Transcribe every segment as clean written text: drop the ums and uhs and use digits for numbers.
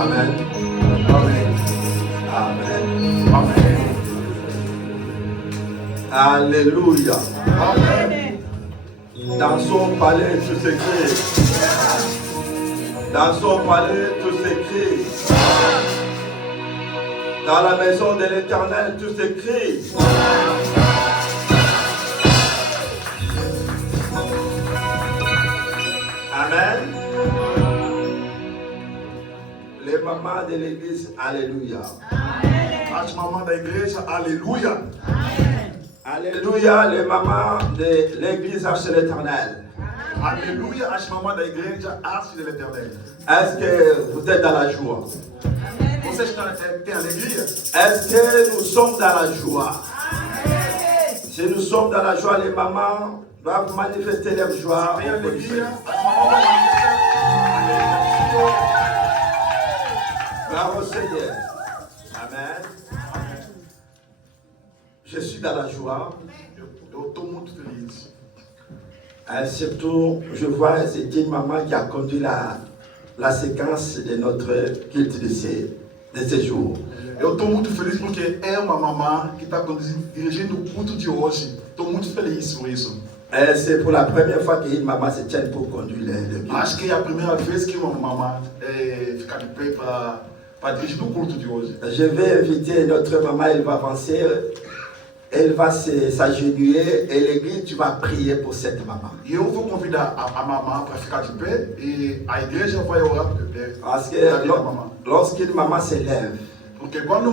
Amen. Amen. Amen. Amen. Alléluia. Amen. Dans son palais, tout s'écrit. Dans son palais, tout s'écrit. Dans la maison de l'Éternel, tout s'écrit. Amen. Les mamans de l'église, alléluia. As mamães da igreja, aleluia. Alléluia, les mamans de l'église Arche de l'Éternel. Aleluia, as mamães da igreja, Arche de l'Éternel. Est-ce que vous êtes dans la joie? Vocês têm alegria? Est-ce que nous sommes dans la joie? Si nous sommes dans la joie, les mamans doivent manifester leur joie. Tem alegria? Bravo Seigneur. Amen. Je suis dans la joie. Eu estou muito feliz. Surtout, je vois, c'est une maman qui a conduit la séquence de notre culte de ces jours. Eu estou muito feliz porque é uma mamã que está dirigindo o culto de hoje. Estou muito feliz por isso. C'est pour la première fois qu'une maman se tient pour conduire le culte. Acho que é a primeira vez que uma mamã fica de pé para dirigir o culto de hoje. Je vais inviter notre maman, elle va avancer, elle va s'agenouiller et l'église, tu vas prier pour cette maman. E eu vou convidar a mamã para ficar de pé e a igreja vai orar Parce que pela mamã. lorsqu'une maman se lève, Porque quando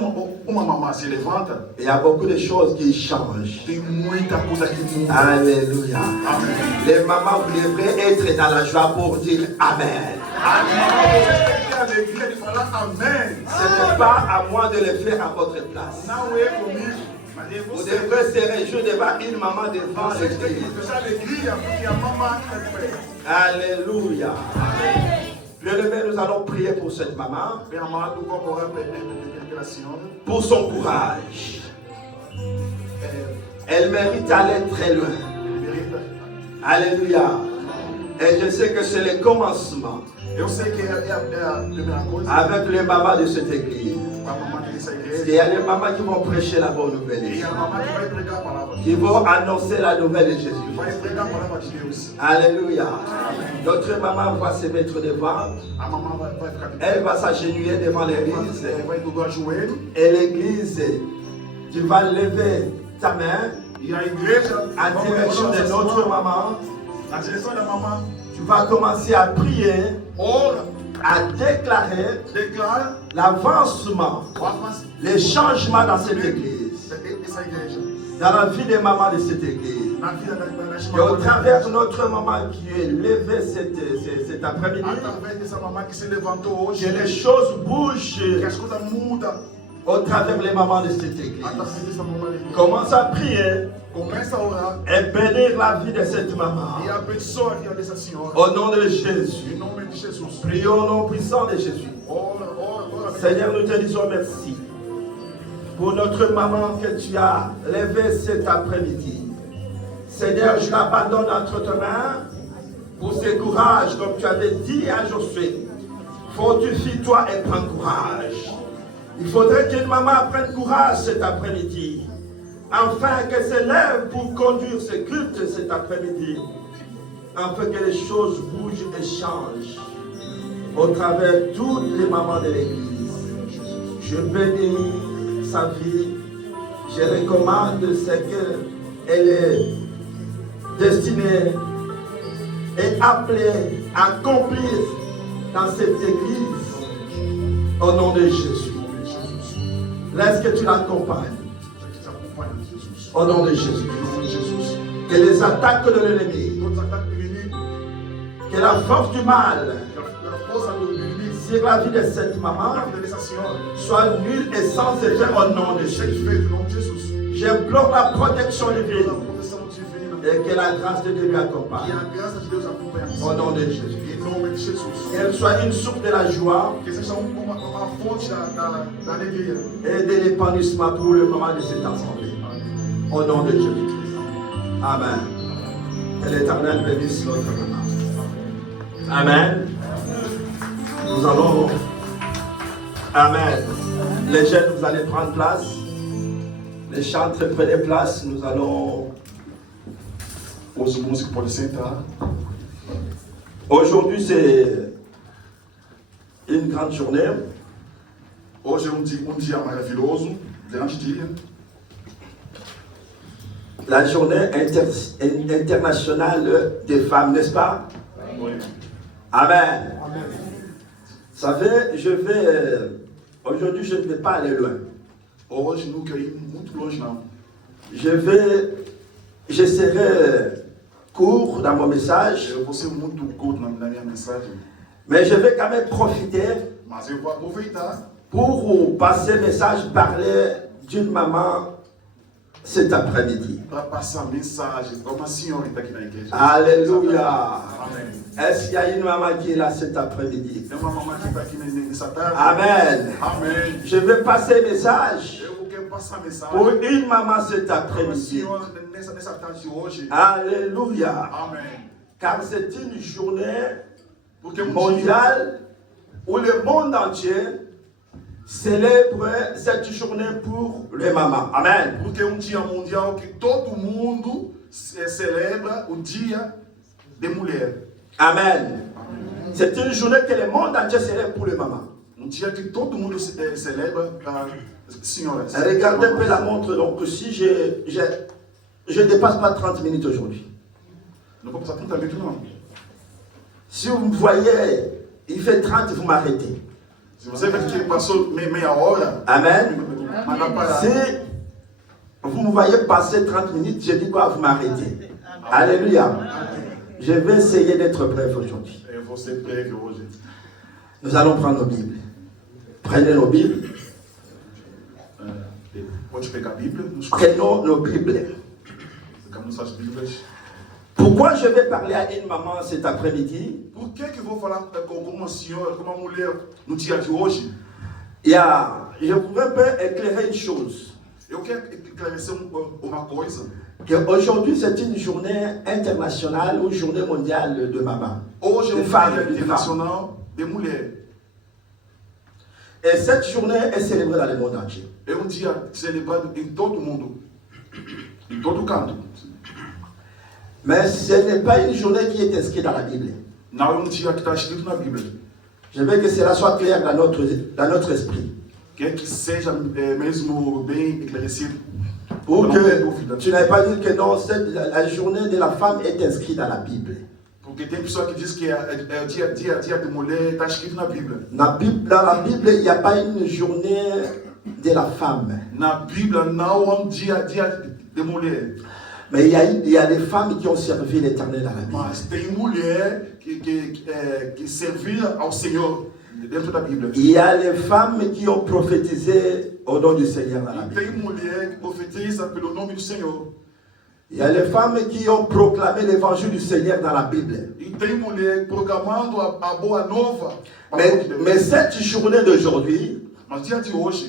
uma mamã se levanta, il y a beaucoup de choses qui changent. tem muita coisa que muda. Alléluia. Amém. Les mamans, vous devrez être dans la joie pour dire Amen. A alegria de falar amém. Ce n'est pas à moi de le faire à votre place. Não é comigo, mas é Vous você. devrez se réjouir devant une maman devant Vocês têm que l'église. ter essa alegria porque a mamã está de pé. Alléluia. Bien-aimés, nous allons prier pour cette maman, Bem amado, vamos orar pela senhora. pour son courage. Elle mérite d'aller très loin. Merita. Alléluia. Et je sais que c'est le commencement Eu sei que é a primeira coisa avec les mamans de cette église. com a mamã dessa Il y igreja. a les mamans qui vont prêcher la bonne nouvelle, E a mamã que vai pregar a palavra. qui vont annoncer la nouvelle de Jésus. Vai pregar a palavra de Deus. Alléluia. Notre maman va se mettre devant. A mamã vai ficar de pé. Elle va s'agenouiller devant l'église. Vai dobrar joelho. Et l'église, tu vas lever ta main E a igreja, en direction de notre maman. na direção da mamã, Tu vas commencer à prier, ora, à déclarer declara l'avancement, o avanço les changements dans cette église, dessa igreja. dans la vie des mamans de cette église. Na vida das Et au mamães. travers de notre maman qui est levée cet après-midi, Através dessa mamã que se levantou hoje, que les choses que bougent as coisas mudam. au travers des mamans de cette église. Através dessa mamã. Commence à prier Começa a orar et bénir la vie de cette maman. e abençoa a vida dessa senhora. Au nom de Jésus. Em nome de Jesus. Prions au nom puissant de Jésus. Ora, ora, ora. Seigneur, nous te disons merci pour notre maman que tu as levée cet après-midi. Seigneur, je l'abandonne entre tes mains pour ce courage, comme tu avais dit à Josué. Fortifie-toi et prends courage. Il faudrait qu'une maman prenne courage cet après-midi, afin qu'elle se lève pour conduire ce culte cet après-midi, afin que les choses bougent et changent au travers de toutes les mamans de l'église. Je bénis sa vie, je recommande ce qu'elle est destinée et appelée à accomplir dans cette église au nom de Jésus. Laisse que tu l'accompagnes au nom de Jésus. Que les attaques de l'ennemi, Todos os ataques do inimigo, que la force du mal a força do inimigo, sur la vie de cette maman a vida dessa senhora, soit nulle et sans effet au nom de seja Jésus. feito em nome de Jesus. J'implore la protection Pela divine proteção divina. et que la grâce de Dieu lui Que accompagne a graça de Deus acompanhe. au nom de Jésus. Em nome de Jesus. Qu'elle soit une source de la joie Que seja uma fonte da alegria. et de l'épanouissement pour le moment de cette assemblée. Au nom de Jésus-Christ. Amen. Que l'Éternel bénisse notre maman. Amen. Nous allons Amen. Les jeunes, vous allez prendre place. Les chantres, prenez place. Nous allons... Os músicos podem sentar. Aujourd'hui, c'est une grande journée. Hoje é dia maravilhoso, grande dia. La journée internationale des femmes, n'est-ce pas? Oui. Amen. Vous savez, aujourd'hui, je ne vais pas aller loin. Hoje não quero ir muito longe, não. Je serai court dans mon message, Eu vou ser muito curto na minha mensagem, mais je vais quand même profiter mas eu vou aproveitar pour passer un message, parler d'une maman cet après-midi. para passar a mensagem para uma senhora que está aqui na igreja. Alléluia. Amém. Est-ce qu'il y a une maman qui est là cet après-midi? Tem uma mamãe que está aqui nessa tarde. Amen. Amém. Je vais passer un message Eu quero passar a mensagem pour une maman cet para uma après-midi. senhora nessa tarde de hoje. Alléluia. Amém. Car c'est une journée Porque dia mondiale où le monde entier célèbre cette journée pour les mamans. Amen. Porque dia mundial que todo mundo celebra o dia de mulher. Amen. C'est une journée que le monde entier célèbre pour les mamans. Dia que todo mundo celebra para senhoras. Regardez un peu la montre. Donc, si je ne dépasse pas 30 minutes aujourd'hui. Não vou passar 30 minutos, não. Si vous me voyez, il fait 30, vous m'arrêtez. Se você vê que passou meia hora, Amen. manda parar. Si vous me voyez passer 30 minutes, je dis quoi? Vous m'arrêtez. Alléluia. Je vais essayer d'être bref aujourd'hui. Eu vou ser breve hoje. Nous allons prendre nos Bibles. Prenez nos Bibles. Pode pegar a Bíblia, Prenons nos Bibles. pegamos nossas Bíblias. Pourquoi je vais parler à une maman cet après-midi? Por que eu vou falar com uma senhora, com uma mulher no dia de hoje? Je voudrais un peu éclairer une chose. Eu quero esclarecer uma coisa. Aujourd'hui, c'est une journée internationale ou journée mondiale de maman. Hoje é De dia femme, de internacional de mulher. Et cette journée est célébrée dans le monde entier. É dia celebrado em todo mundo, em todo canto. Mais ce n'est pas une journée qui est inscrite dans la Bible. Não é dia que está escrito na Bíblia. Je veux que cela soit clair dans notre esprit. Quer que seja mesmo bem esclarecido. Pour Não que tem dúvida. tu n'aies pas dit que non, la journée de la femme est inscrite dans la Bible. Porque tem pessoa que diz que é dia de mulher, está escrito na Bíblia. Dans la Bible, il n'y a pas une journée de la femme. Na Bíblia não há dia de mulher. Mais il y a des femmes qui ont servi l'Éternel dans la Bible. Mas tem mulher que servia ao Senhor dentro da Bíblia. Il y a les femmes qui ont prophétisé au nom du Seigneur dans la E Bible. tem mulher que profetiza pelo nome do Senhor. Il y a les femmes qui ont proclamé l'évangile du Seigneur dans la Bible. E tem mulher proclamando a boa nova. para o povo de Deus. Mais cette journée d'aujourd'hui, Mas dia de hoje,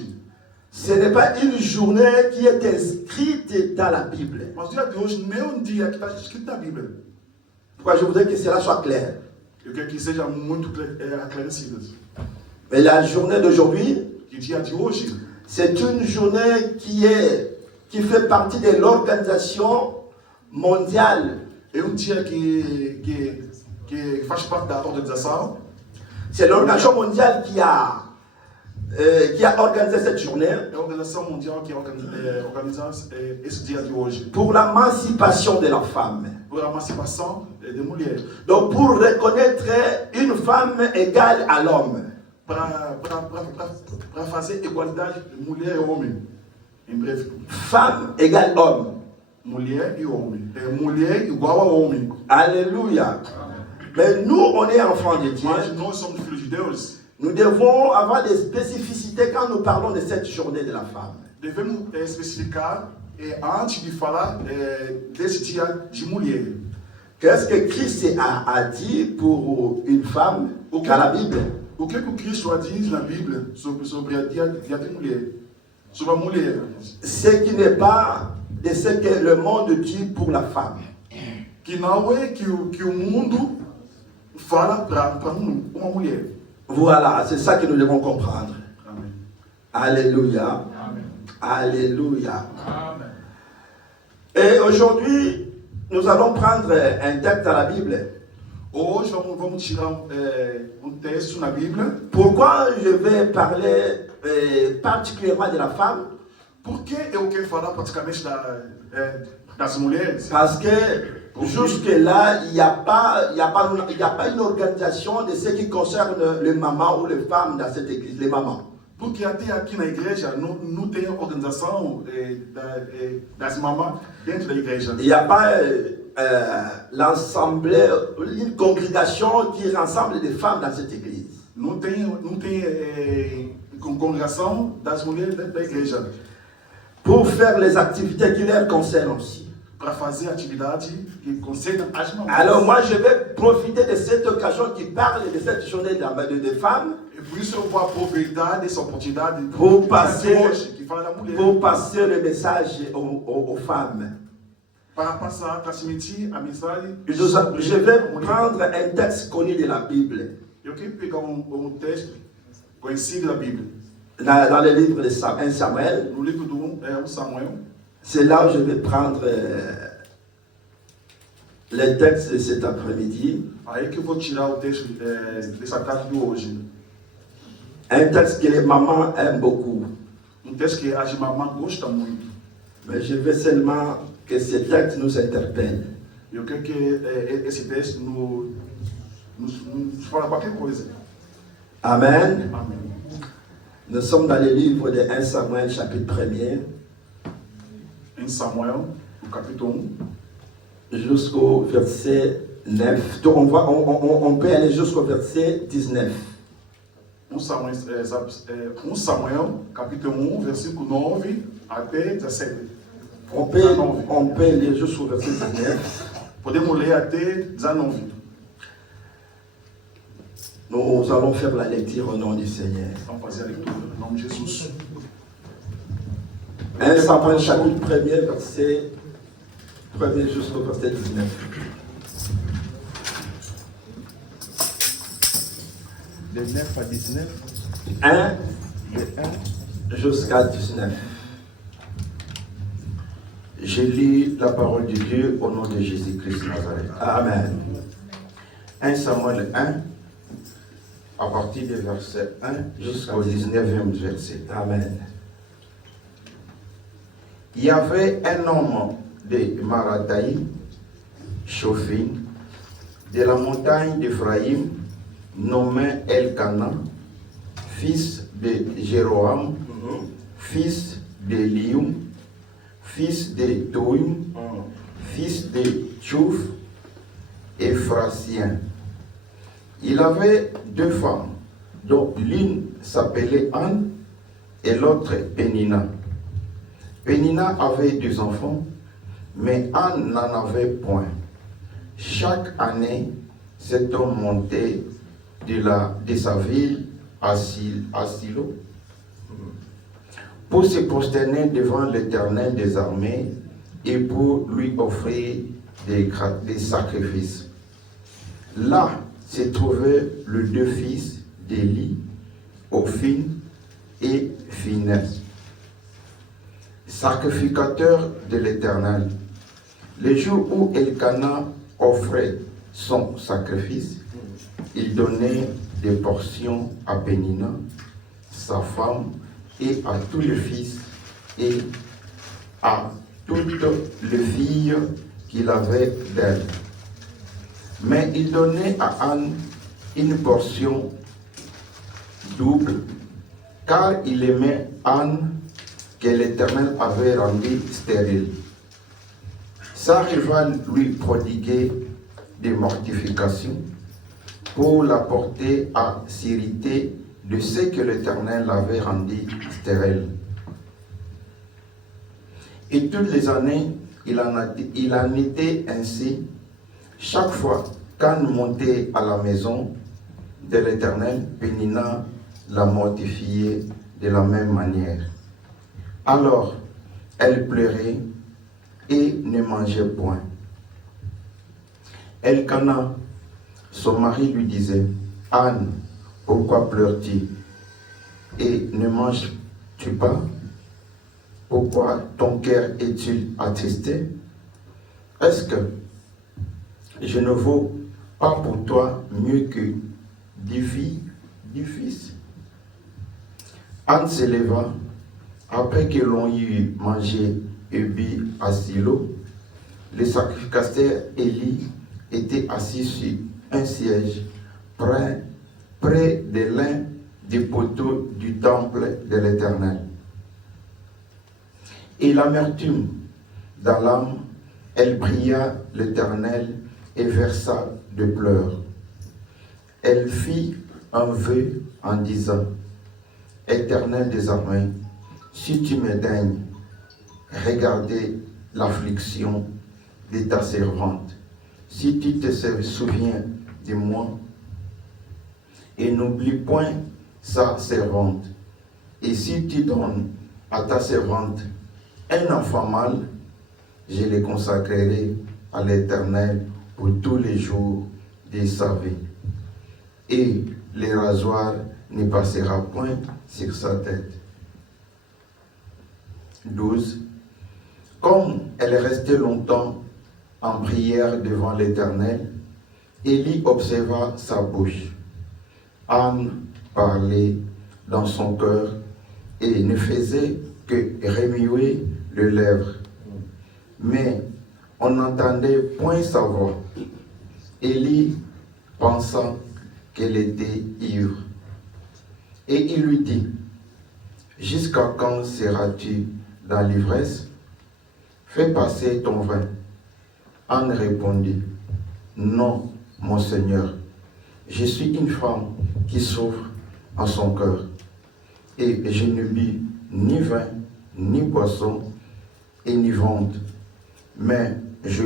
ce n'est pas une journée qui est inscrite dans la Bible. mas dia de hoje não é dia que está escrito na Bíblia. Pourquoi je voudrais que cela soit clair. Eu quero que seja muito esclarecido. Mais la journée d'aujourd'hui, Que dia de hoje c'est une journée qui fait partie de l'organisation mondiale. é dia que faz parte da organização. C'est l'organisation mondiale qui a organisé cette journée É a organização mundial que organiza esse dia de hoje. pour l'émancipation de la femme. Por emancipação de mulher. Donc pour reconnaître une femme égale à l'homme. Para fazer igualdade de mulher e homem. Em breve. Femme égale homme. Mulher e homem. É mulher igual a homem. Alléluia. Mais nous, on est enfants de Dieu. Mas nós somos filhos de Deus. Nous devons avoir des spécificités quand nous parlons de cette journée de la femme. Devemos especificar antes de falar desse dia de mulher. Qu'est-ce que Christ a dit pour une femme dans la Bible? O que o Cristo diz na Bíblia sobre a dia de mulher? Sobre a mulher. Ce qui n'est pas de ce que le monde dit pour la femme. Que não é que o mundo fala para uma mulher. Voilà, c'est ça que nous devons comprendre. Amém. Alléluia. Amen. Alléluia. Amen. Et aujourd'hui, nous allons prendre un texte dans la Bible. Hoje vamos tirar texto na Bíblia. Pourquoi je vais parler particulièrement de la femme? Por que eu quero falar praticamente das mulheres? Parce que jusque-là, il n'y a pas une organisation de ce qui concerne les mamans ou les femmes dans cette église, les mamans. Porque até aqui na igreja não tem organização das mamães dentro da igreja. Il n'y a pas l'ensemble, une congrégation qui rassemble des femmes dans cette église. Não tem congregação das mulheres dentro da igreja. Pour faire les activités qui leur concernent aussi. Para fazer atividade que concerne as mamães. Alors moi, je vais profiter de cette occasion qui parle de cette journée de femmes. E por isso eu vou aproveitar dessa oportunidade Pour passer, hoje que fala da mulher. pour passer le message aux femmes. Para passar, transmitir a mensagem. Je vais prendre un texte connu de la Bible. Eu quero pegar texto conhecido da Bíblia. Dans le livre de 1 Samuel. No livro do Samuel. C'est là où je vais prendre les textes de cet après-midi. Aí que eu vou tirar o texto dessa tarde de hoje. Un texte que les mamans aiment beaucoup. Texto que as mamães gostam muito. Mais je veux seulement que ce texte nous interpelle. Eu quero que esse texto nos fala qualquer coisa. Amen. Amém. Nous sommes dans le livre de 1 Samuel, chapitre 1er. Em Samuel, no capítulo 1. Jusqu'au verset 9. On peut aller jusqu'au verset 19. 1 Samuel, capítulo 1, versículo 9 até 17. On peut lire jusqu'au verset 19. Podemos ler até 19. Nous allons faire la lecture au nom du Seigneur. Vamos fazer a leitura em nome de Jesus. 1 Samuel, chapitre 1er, verset 1er jusqu'au verset 19. De 9 à 19. 1 De 1. jusqu'à 19. Je lis la parole de Dieu au nom de Jésus-Christ Nazareth. Amen. 1 Samuel 1, à partir du verset 1 jusqu'au 19e verset. Amen. Il y avait un homme de Marataï, Chofin, de la montagne d'Ephraïm, nommé Elkana, fils de Jéroam, fils de Lium, fils de Toim, fils de Tchouf, Ephrasien. Il avait deux femmes, dont l'une s'appelait Anne et l'autre Pénina. Pénina avait 2 enfants, mais Anne n'en avait point. Chaque année, cet homme montait de sa ville à Silo pour se prosterner devant l'Éternel des armées et pour lui offrir des sacrifices. Là se trouvaient les 2 fils d'Élie, Ophni et Phinehas, sacrificateurs de l'Éternel. Le jour où Elkana offrait son sacrifice, il donnait des portions à Pénina, sa femme, et à tous les fils et à toutes les filles qu'il avait d'elle. Mais il donnait à Anne une portion double, car il aimait Anne que l'Éternel avait rendue stérile. Sa rivale lui prodiguait des mortifications pour la porter à s'irriter de ce que l'Éternel avait rendu stérile. Et toutes les années, il en était ainsi. Chaque fois qu'Anne montait à la maison de l'Éternel, Pénina la mortifiait de la même manière. Alors, elle pleurait et ne mangeait point. Elkana, son mari, lui disait: Anne, pourquoi pleures-tu et ne tu pas? Pourquoi ton cœur est-il attristé? Est-ce que je ne vaux pas pour toi mieux que 10 filles, 10 fils? Anne se leva, après que l'on eut mangé et bu à Silo. Le sacrificateur Élie était assis sur un siège près de l'un des poteaux du temple de l'Éternel. Et l'amertume dans l'âme, elle pria l'Éternel et versa de pleurs. Elle fit un vœu en disant: Éternel des armées, si tu me daignes, regardez l'affliction de ta servante, si tu te souviens de moi, et n'oublie point sa servante, et si tu donnes à ta servante un enfant mâle, je le consacrerai à l'Éternel pour tous les jours de sa vie, et le rasoir ne passera point sur sa tête. 12. Comme elle restait longtemps en prière devant l'Éternel, Élie observa sa bouche. Anne parlait dans son cœur et ne faisait que remuer les lèvres. Mais on n'entendait point sa voix. Élie pensa qu'elle était ivre. Et il lui dit: Jusqu'à quand seras-tu dans l'ivresse? Fais passer ton vin. Anne répondit: Non, mon Seigneur, je suis une femme qui souffre en son cœur, et je ne bis ni vin, ni boisson, et ni vente, mais je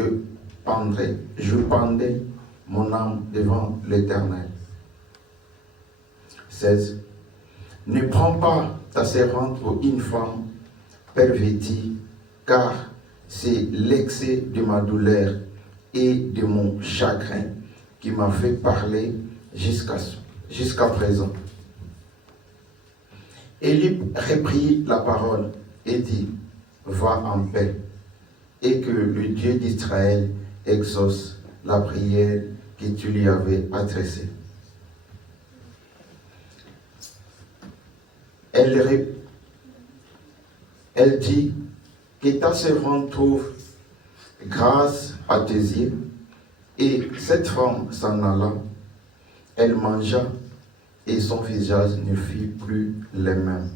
pendais mon âme devant l'Éternel. 16. Ne prends pas ta servante pour une femme pervertie, car c'est l'excès de ma douleur et de mon chagrin qui m'a fait parler jusqu'à présent. Élie reprit la parole et dit: Va en paix, et que le Dieu d'Israël exauce la prière que tu lui avais adressée. Elle dit: Que ta servante trouve grâce à tes yeux. Et cette femme s'en alla, elle mangea, et son visage ne fut plus le même.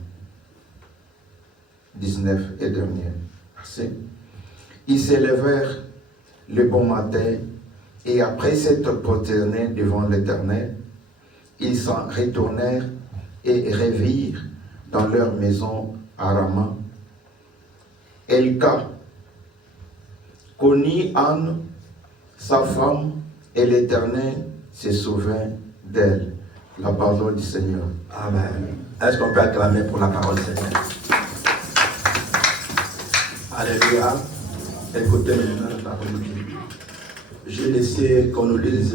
19 et dernier verset. Ils s'élevèrent le bon matin, et après s'être prosternés devant l'Éternel, ils s'en retournèrent et revirent dans leur maison à Rama. Elka connut Anne, sa femme, et l'Éternel se souvint d'elle. La parole du Seigneur. Amen. Est-ce qu'on peut acclamer pour la parole du Seigneur? Alléluia. Écoutez maintenant la parole de Dieu. J'ai laissé qu'on nous lise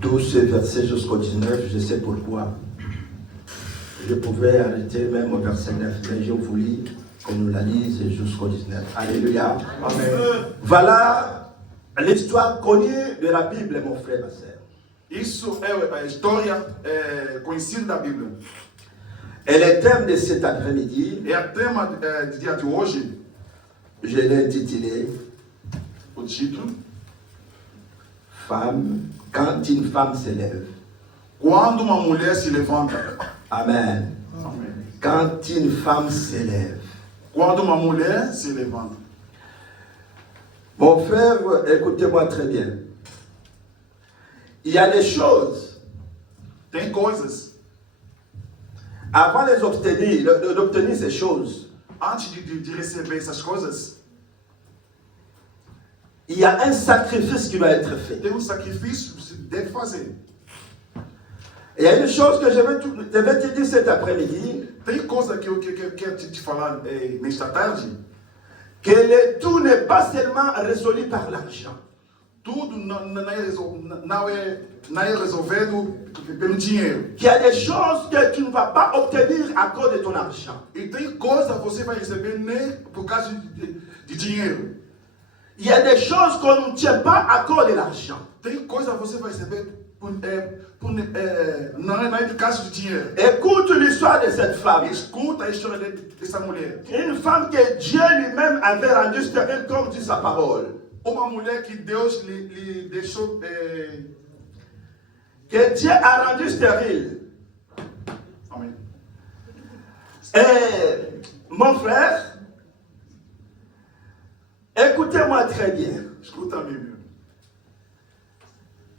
12 versets jusqu'au 19. Je sais pourquoi. Je pouvais arrêter même au verset 9, mais je voulais qu'on nous la lise jusqu'au 19. Alléluia. Amen. Voilà l'histoire connue de la Bible, mon frère, ma soeur. Isso é a história conhecida da Bíblia. Et le thème de cet après-midi, É a tema do dia de hoje, je l'ai intitulé o título: Femme, quand une femme se lève. Quando uma mulher se levanta. Amen. Amém. Quand une femme se lève. Quando uma mulher se levanta. Mon frère, écoutez-moi très bien. Il y a des choses, Tem coisas, avant d'obtenir ces choses, antes de receber essas coisas, il y a un sacrifice qui doit être fait. tem sacrifício que você deve fazer. Il y a une chose que je vais te dire cet après-midi, Tem coisa que eu quero te falar nesta tarde, que le tout n'est pas seulement résolu par l'argent. tudo não é resolvido pelo dinheiro. Qu'il y a des choses que tu ne vas pas obtenir à cause de ton argent. E tem coisa que você vai receber nem por causa de dinheiro. Il y a des choses qu'on ne tient pas à cause de l'argent. Tem coisa que você vai receber não é por causa de dinheiro. Écoute l'histoire de cette femme. Escuta a história dessa mulher. Une femme que Dieu lui-même avait rendue stérile comme dit sa parole. Uma mulher que Deus lhe deixou. Que Dieu a rendue stérile. Amém. Et mon frère, écoutez-moi très bien. Escuta a Bíblia.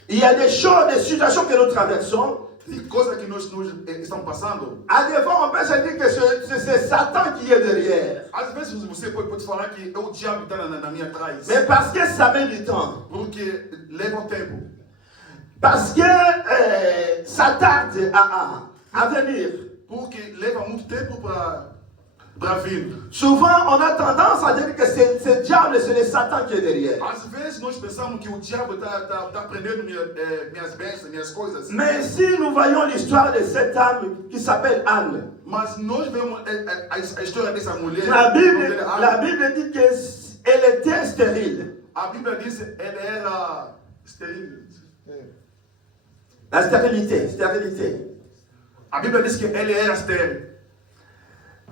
Il y a des choses, des situations que nous traversons. Tem coisa que nós estamos passando. À des fois, on peut se dire que c'est Satan qui est derrière. Às vezes você pode falar que é o diabo que está na minha atrás. Mais parce que ça met du temps. Porque leva o tempo. Parce que ça tarde à venir. Porque leva muito tempo para vir. Souvent, on a tendance à dire que c'est le diable, c'est le Satan qui est derrière. Às vezes nós pensamos que o diabo está prendendo minhas bênçãos, minhas coisas. Mais si nous voyons l'histoire de cette âme qui s'appelle Anne, Mas nós vemos a história dessa mulher. la Bible dit qu'elle était stérile. A Bíblia diz que ela era estéril. La stérilité. A Bíblia diz que ela era estéril.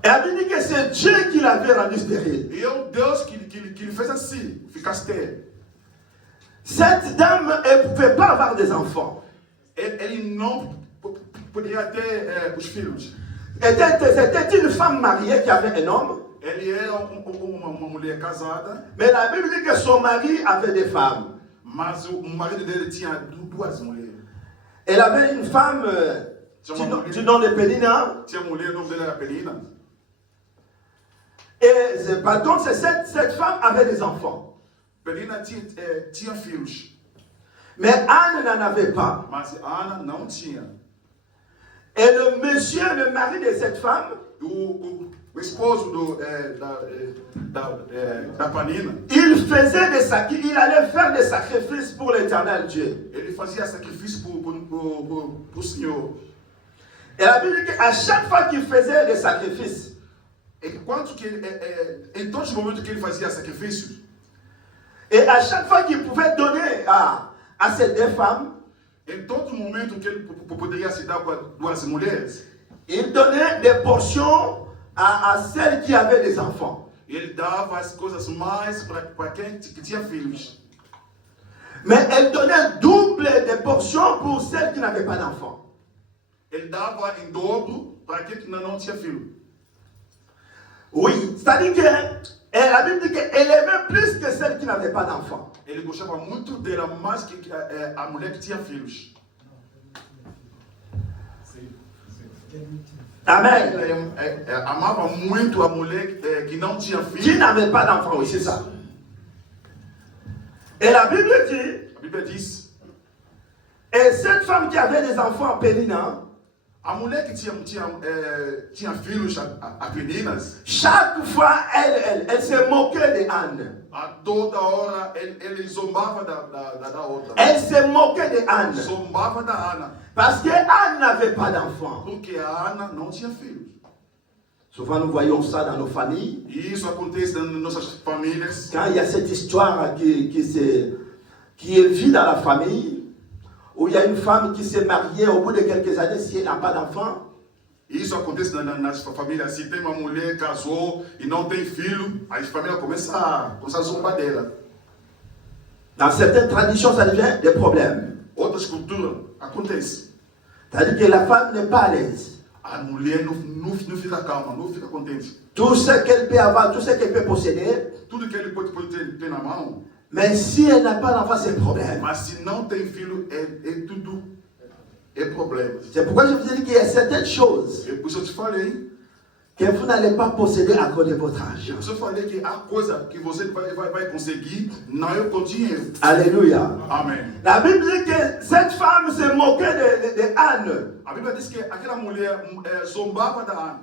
Et la Bible dit que c'est Dieu qui l'avait rendue stérile. E é o Deus que lhe fez assim, ficar estéril. Cette dame, elle ne pouvait pas avoir des enfants. Ele não poderia ter os filhos. C'était une femme mariée qui avait un homme. Ele era uma mulher casada, Mais la Bible dit que son mari avait des femmes. mas o marido dele tinha duas mulheres. Elle avait une femme du nom de Pénina. Tinha mulher, o nome dela era Penina. Et pardon, cette femme avait des enfants. Penina tinha filhos, Mais Anne n'en avait pas. mas Ana não tinha. Et le mari de cette femme, O esposo da Penina, il faisait des sacrifices, il allait faire des sacrifices pour l'éternel Dieu. ele fazia sacrifício para o Senhor. Et la Bible dit qu'à chaque fois qu'il faisait des sacrifices, Enquanto que em todos os momentos que ele fazia sacrifícios, et à chaque fois qu'il pouvait donner à ces deux femmes, em todo momento que ele poderia se dar para duas mulheres, il donnait des portions à celles qui avaient des enfants. ele dava as coisas mais para quem tinha filhos. Mais elle donnait double des portions pour celles qui n'avaient pas d'enfants. Ele dava em dobro para quem não tinha filho. Oui, c'est-à-dire que la Bible dit qu'elle aimait plus que celles qui n'avaient pas d'enfants. Ele gostava muito dela mais que a mulher que tinha filhos. Amen. Ele amava muito a mulher que não tinha Qui filhos. n'avait pas d'enfants, oui, c'est ça. Et la Bible dit, A Bíblia diz, et cette femme qui avait des enfants, Pénina, a mulher que tinha filhos, a Peninas, chaque fois, elle se moquait de Anne. a toda hora ele zombava da outra. Elle se moquait de Anne. Zombava da Ana, Parce que Anne n'avait pas d'enfants. porque a Ana não tinha filhos. Souvent, nous voyons ça dans nos familles. E isso acontece nas nossas famílias. Quand il y a cette histoire qui est vue dans la famille, où il y a une femme qui s'est mariée au bout de quelques années, si elle n'a pas d'enfant, Isso acontece nas famílias. Se tem uma mulher que casou e não tem filho, a família começa a zombar dela. dans certaines traditions, ça devient des problèmes. Outras culturas acontece. C'est-à-dire que la femme n'est pas à l'aise. A mulher não fica calma, não fica contente. Tout ce qu'elle peut avoir, tout ce qu'elle peut posséder, Tudo que ele pode ter na mão, mais si elle n'a pas d'enfant, c'est un problème. mas se não tem filho, tudo é problema. C'est pourquoi je vous ai dit qu'il y a certaines choses E por isso eu te falei, que vous n'allez pas posséder à cause de votre argent. eu falei que a coisa que você vai conseguir não é com dinheiro. Alléluia. Amém. La Bible dit que cette femme se moquait de Anne. A Bíblia diz que aquela mulher zombava da Ana.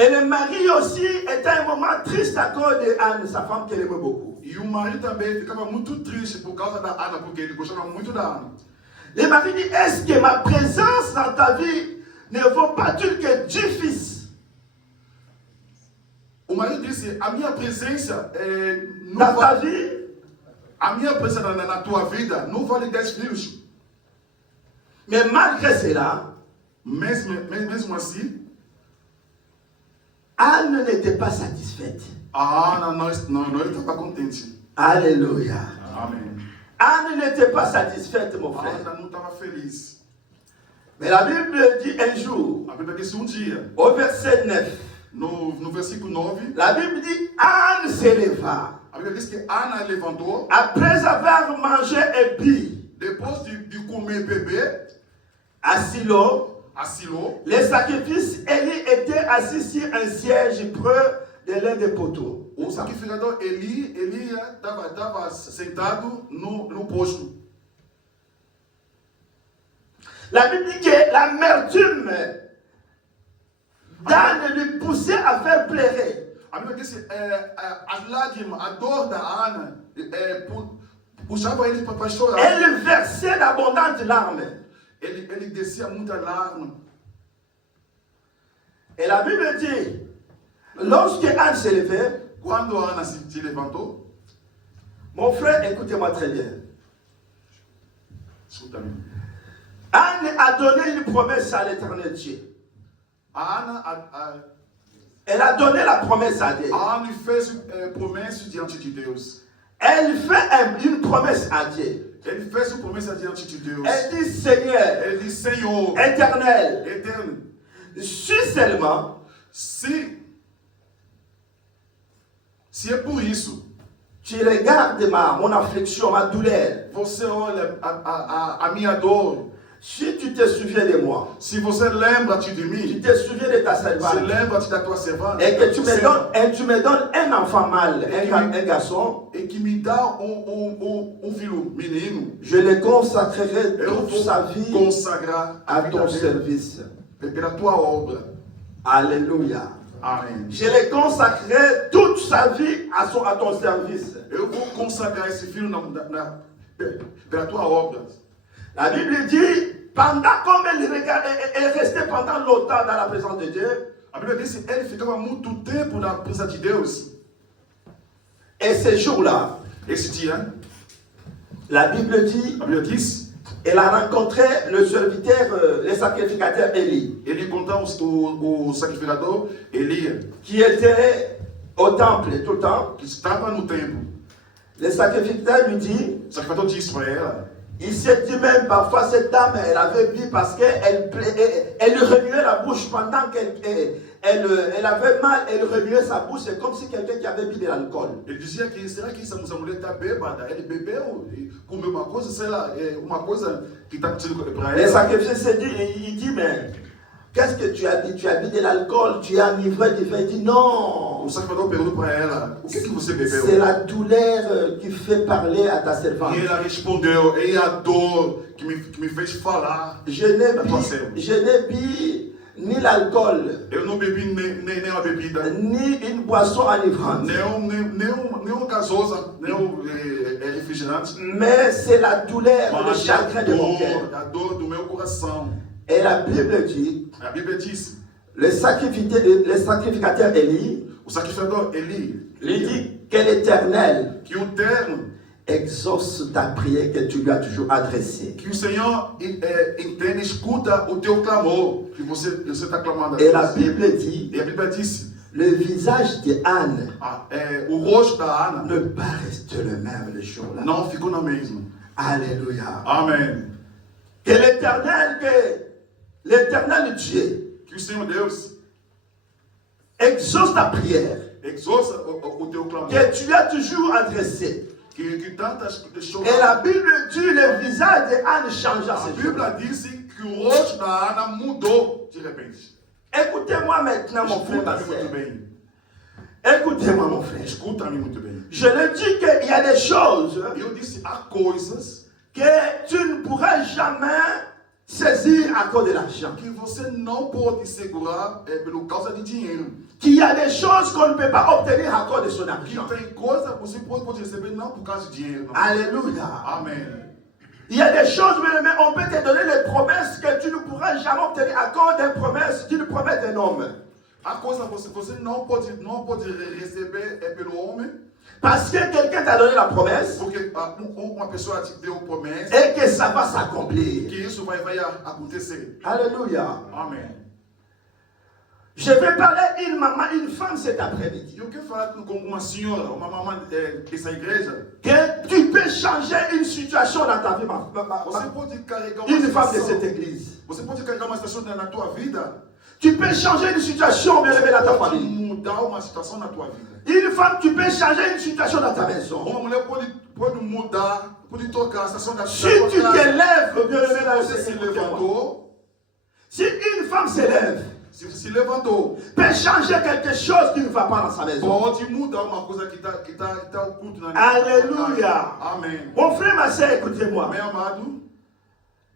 Et le mari aussi était un moment triste à cause de Anne, sa femme qu'elle aimait beaucoup. E o marido também ficava muito triste por causa da Ana, porque ele gostava muito da Ana. Le mari dit, est-ce que ma présence dans ta vie ne vaut pas plus que 10 fils? O marido disse, a minha presença Dans ta vie, a minha presença na tua vida não vale 10 filhos. mais malgré cela, Mesmo assim, Anne n'était pas satisfaite. a Ana não estava contente. Alléluia. Amém. Anne n'était pas satisfaite, mon A frère. Ana não estava feliz. Mais la Bible dit un jour, A Bíblia diz dia, au verset 9, no versículo 9, la Bible dit Anne s'éleva. a Bíblia diz que Ana levantou, Après avoir mangé et bu depois de comer e beber, à Silo, a Silo, les sacrifices, Élie était assis sur un siège près de l'un des poteaux. o sacrificador Eli estava sentado no posto. La Bible dit que l'amertume d'Anne lui poussait à faire pleurer. A Bíblia diz que as lágrimas, a dor da Ana, puxava ele para chorar. Elle versait d'abondantes larmes. Ele descia muita lágrima. Et la Bible dit, lorsque Anne s'est levée, Quando Ana se levantou, mon frère, écoutez-moi très bien. escuta-me. Anne a donné une promesse à l'éternel Dieu. A Ana, Elle a donné la promesse à Dieu. a Ana fez promessa diante de Deus. Elle fait une promesse à Dieu. Ele fez uma promessa diante de Deus. Elle dit, Seigneur, Ele disse, Senhor, éternel, eterno, si seulement se é por isso, tu regardes mon affliction, ma douleur, você olha a minha dor, si tu te souviens de moi, se você lembra-te de tu mim, te souviens de ta se servante, lembra-te da tua servante, et que tu me donnes un enfant mâle, un garçon, e que me dá filho menino, je le consacrerai eu toute sa vie vou consagrar à vida ton dele service. pela tua obra. Alléluia. Amém. Je le consacrerai toute sa vie à ton service. Eu vou consagrar esse filho pela tua obra. La Bible dit, pendant comme elle restait pendant longtemps dans la présence de Dieu, A Bíblia diz que ele ficava muito tempo na presença de Deus. et ce jour-là, Esse dia, la Bible dit, a Bíblia diz, elle a rencontré le serviteur, le sacrificateur Élie, ele encontrou o sacrificador Elias, qui était au temple tout le temps. que estava no templo. Le sacrificateur lui dit, O sacrificador disse para ela, il s'est dit même parfois cette dame, elle avait bu parce qu'elle remuait la bouche pendant elle avait mal, elle remuait sa bouche, c'est comme si quelqu'un qui avait bu de l'alcool. ele dizia que será que essa mulher está bêbada? Ele bebeu e comeu uma coisa, sei lá, uma coisa que está acontecendo para Le ela. sacrificateur s'est dit, il dit, mais qu'est-ce que tu as bu? Tu as bu de l'alcool, tu es enivré du vin. Il dit, non, O sacrificador perguntou para ela, o que você bebeu? c'est la douleur qui fait parler à ta servante. E ela respondeu, é a dor que me fez falar. Je n'ai bu ni l'alcool, Eu não bebi nem uma bebida, ni une boisson enivrante, nem uma gasosa, nem refrigerante. mais c'est la douleur, le Mas chagrin de mon cœur. a dor do meu coração. Et la Bible dit, A Bíblia diz, le sacrificateur Élie o sacrificador Eli, lui dit que l'Éternel que o Eterno, exauce ta prière que tu lui as toujours adressée. que o Senhor entende, escuta o teu clamor, que você está clamando a Et la Deus. Bible dit, E a Bíblia diz, le visage de Anne o rosto da Ana ne pas rester le même le jour-là. não ficou na mesma. Alléluia. Amém. Que l'éternel Dieu Que o Senhor Deus exauce ta prière exauça o teu clamor. que tu lui as toujours adressée. Que tantas pessoas. Et la Bible dit, le visage de Anne changea A ce jour. Bíblia disse que o rosto da Ana mudou de repente. Écoutez-moi maintenant, mon frère, ma Escuta-me muito soeur. bem. Écoutez-moi, mon frère. Escuta-me muito bem. Je le dis qu'il y a des choses Eu disse, há coisas que tu ne pourras jamais saisir à cause de l'argent. que você não pode segurar pelo causa de dinheiro. Qu'il y a des choses qu'on ne peut pas obtenir à cause de son Que argent. tem coisa que você pode receber não por causa de dinheiro. Não. Alléluia. Amém. Il y a des choses, mais on peut te donner les promesses que tu ne pourras jamais obtenir à cause des promesses, d'une promesse d'un homme. A coisa você não pode receber pelo homem, Parce que quelqu'un t'a donné la promesse porque uma pessoa te deu promessa et que ça va s'accomplir. que isso vai acontecer. Alléluia. Amém. Je vais parler une maman, une femme cet après-midi. E eu quero falar com uma senhora, uma mamãe dessa igreja. Que tu peux changer une situation dans ta vie, Você pode carregar uma une femme de situação. cette église. Você pode carregar uma situação na tua vida. Tu peux changer une situation, bien aimé, dans ta Pode famille. mudar uma situação na tua vida. Une femme, tu peux changer une situation dans ta maison. Uma mulher pode mudar, pode tocar a situação da Si tua tu te casa. lèves, bien aimé, dans Se você se le levantou, si une femme se lève, se você se levantou, peut changer quelque chose qui ne va pas dans sa maison. pode mudar uma coisa que tá oculto na Alléluia. casa. Amém. Mon frère, ma soeur, écoutez-moi. Meu amado,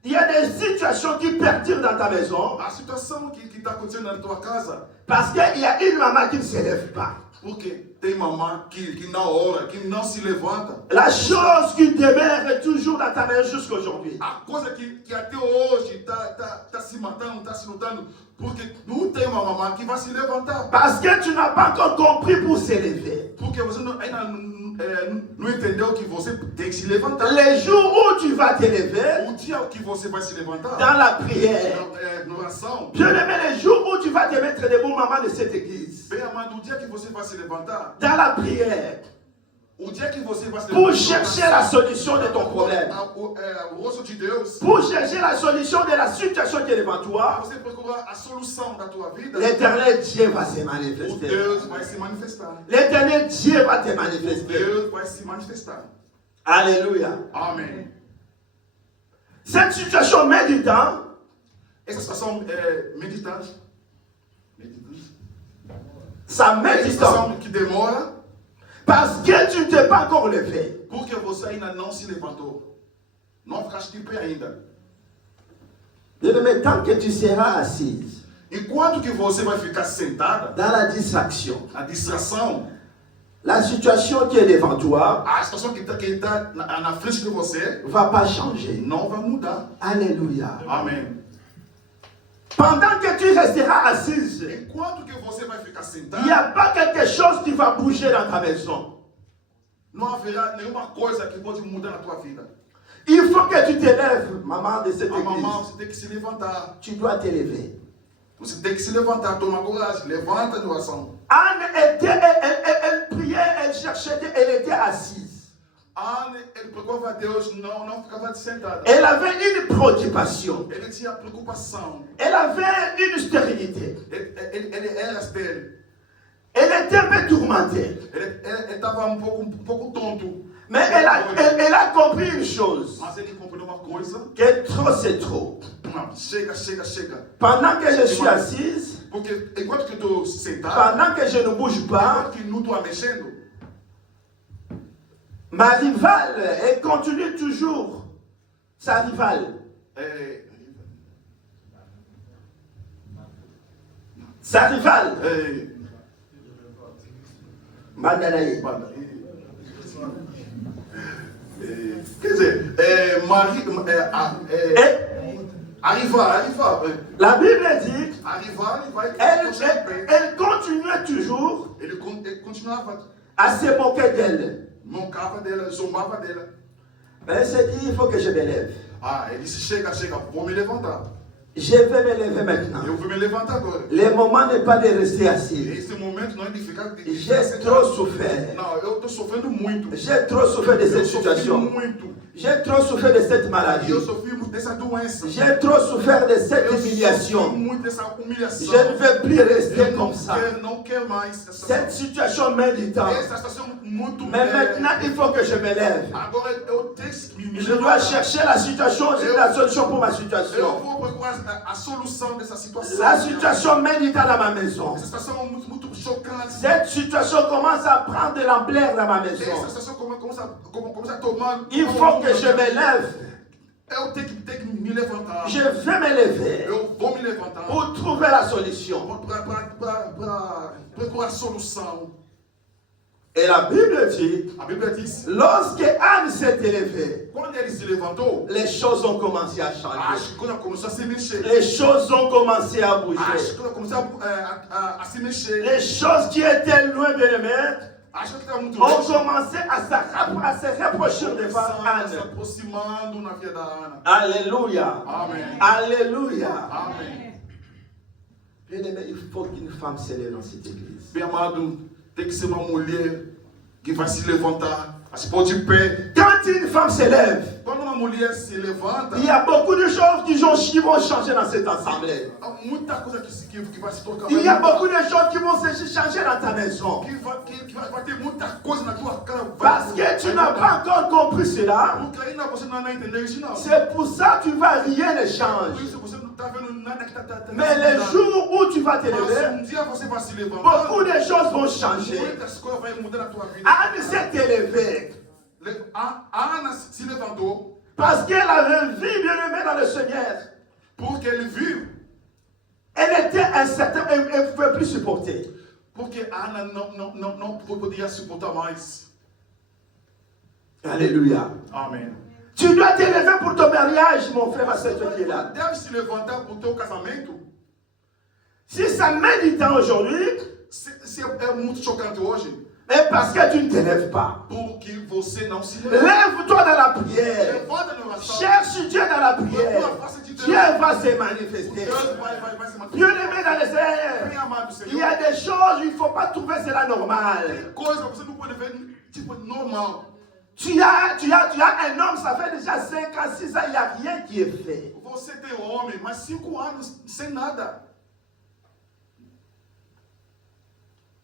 Il y a des situations qui perdurent dans ta maison a situação que está acontecendo na tua casa, parce qu'il y a une maman qui ne se lève pas. porque tem mamãe que na hora, que não se levanta. La chose qui demeure toujours dans ta maison jusqu'à aujourd'hui. A coisa que até hoje tá se matando, tá se lutando, porque não tem uma mamãe que vai se levantar. Parce que tu n'as pas encore compris pour se lever. Porque você ainda não entendeu que você tem que se levantar. Les jours où tu vas te lever O dia que você vai se levantar, dans la prière, na oração, bien aimé, les jours où tu vas te mettre debout, maman de cette église, bem amado, o dia que você vai se levantar, dans la prière, o dia que você vai se pour levantar, chercher la solution de ton problème, o rosto de Deus, pour chercher la solution de la situation qui est devant toi, você procurar a solução da tua vida, l'éternel Dieu va se o manifester. Deus vai se manifestar. L'éternel Dieu va te O manifester. Deus vai se manifestar. Alléluia. Amém. Cette situation met du temps, Essa situação meditante, ça met essa du temps, situação que demora, parce que tu ne t'es pas encore levé. porque você ainda não se levantou. Não ficaste de pé ainda. Mais tant que tu seras assise Enquanto que você vai ficar sentada, dans la distraction, a distração, la situation qui est devant toi a situação que tá na frente de você, ne va pas changer. não vai mudar. Alléluia. Amém. Pendant que tu resteras assise, Enquanto que você vai ficar il n'y sentada, a pas quelque chose qui va bouger dans ta maison. não haverá nenhuma coisa que pode mudar na tua vida. Il faut que tu te lèves, maman de cette A mamãe, église. você tem que se levantar. Tu dois te lever. Você tem que se levantar, toma coragem, levanta de oração. Anne elle priait, elle cherchait, elle était assise. Anne, ele procurava a Deus, não ficava sentada. Elle avait une préoccupation. Ele tinha preocupação. Elle avait une stérilité. Ele era estéril. Elle était un peu tourmentée. Ele estava um pouco tonto. Mais elle a compris une chose. Mas ele compreendeu uma coisa. Que trop c'est trop. Chega. Pendant que je suis assise, Porque enquanto que eu estou sentado, pendant que je ne bouge pas, enquanto que não estou mexendo, ma rivale, elle continue toujours. Sa rivale. Sa rivale. Mandanaï. Quer dizer, arriva. La Bible dit, Arriva, ele vai. elle continuait toujours Ele continuava, à se moquer d'elle. mancava dela, zombava dela. Mais elle s'est dit, il faut que je me lève. Ele disse: chega, vou me levantar. Je vais me lever maintenant. Eu vou me levantar agora. Le moment n'est pas de rester assis. Esse momento não é de ficar. J'ai trop souffert. Não, eu estou sofrendo muito. J'ai trop souffert de Eu cette sofri situation. muito. J'ai trop souffert de cette E maladie. eu sofri muito dessa doença. J'ai trop souffert de cette Eu sofri humiliation. muito dessa humilhação. Je ne vais plus rester Eu comme ça. não quero mais Cette situation met du temps. essa situação muito. Mais maintenant, il faut que je me lève. Agora eu tenho que me Je dois chercher la situation, la solution pour ma Eu situation. vou procurar a solução dessa situação. La situation met du temps dans ma maison. Essa situação é muito chocante. Cette situation commence à prendre de l'ampleur dans ma maison. Essa situação começa a tomar. Il faut que je me lève Eu tenho que me levantar. Je vais me lever Eu vou me levantar. pour trouver la solution. Para procurar solução. Et la Bible dit, A Bíblia diz, lorsque Anne s'est élevée, quando ele se levantou, les choses ont commencé à as changer. coisas começaram a se mexer. Les choses ont commencé à As bouger. coisas começaram a se mexer. Les choses qui étaient loin de l'aimer As coisas que estavam muito ont longe commencé à se rapprocher devant se Anne. aproximando na vida da Ana. Alléluia. Amém. Alléluia. Amém. Bien-aimé, il faut qu'une femme s'élève dans cette église. Bem amado, tem que ser uma mulher que vai se levantar, a se pôr de pé. Quand une femme s'élève, Quando uma mulher se levanta, il y a beaucoup de choses qui vont changer dans cette assemblée. há muita coisa que vai se tocar. Il y a beaucoup de choses qui vont se changer dans ta maison. Que vai ter muita coisa na tua casa. Parce que tu n'as pas encore compris cela. Porque ainda você não entendeu isso, não. C'est pour ça que tu vas rien ne Por change. isso você não está vendo nada que está. Mais les jours où tu vas te Mas lever, dia você vai se levantar. beaucoup de choses vont changer. Muitas coisas vão mudar na tua vida. Anne s'est élevée A Ana se levantou parce qu'elle avait vu bien-aimé dans le Seigneur. porque ele viu. Elle était incertaine, elle ne pouvait plus supporter. Porque Ana não podia suportar mais. Alléluia. Amém. Tu dois t'élever pour ton mariage, mon frère, ma soeur qui est là. Deve se levantar para o teu casamento. Si ça met du temps aujourd'hui, Se é muito chocante hoje, mais parce que tu ne t'élèves pas. porque você não se levanta. Lève-toi dans la prière. Levanta na oração. Cherche Dieu dans la prière. Dieu va se manifester. Deus vai se manifestar. Bien-aimé dans le Bem Seigneur, amado il y a Senhor. des choses, il ne faut pas trouver cela normal. Tem coisa que você não pode ver tipo normal. Tu as un homme, ça fait déjà 5 ans, 6 ans, il n'y a rien qui est fait. Você tem homem, mas 5 anos sem nada.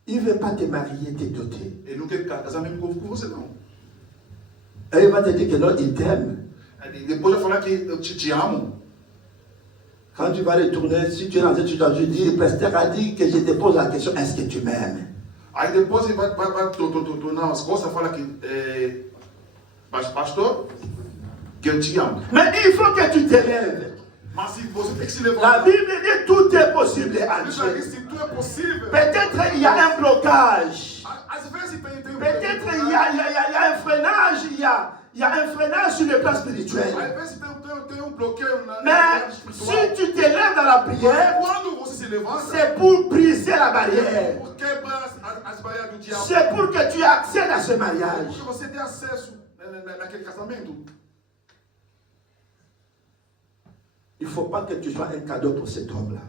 Il ne veut pas te marier, te doter. Ele não quer casamento com você, não. Et il va te dire que non, il t'aime. Depois vai falar que eu te amo. Quand tu vas retourner, si tu es dans cette situation, tu dis, le pasteur a dit que je te pose la question, est-ce que tu m'aimes? Aí depois ele vai tornar as costas e fala que, pastor, que eu te amo. Mais il faut que tu t'élèves. Mas se você tem que se La levantar, Bible dit tout est possible à a Bíblia diz Dieu. que tudo é possível. Peut-être il y a un blocage. Às vezes tem Peut-être il y a un freinage, il y a un freinage sur le plan spirituel. Às vezes tem bloqueio na Mais espiritual. si tu t'élèves dans la prière, Quando você se levanta, c'est pour briser la barrière. por quebrar as barreiras do diabo. C'est pour que tu accèdes à ce mariage. Porque você tem acesso naquele casamento. Il ne faut pas que tu sois un cadeau pour cet homme-là.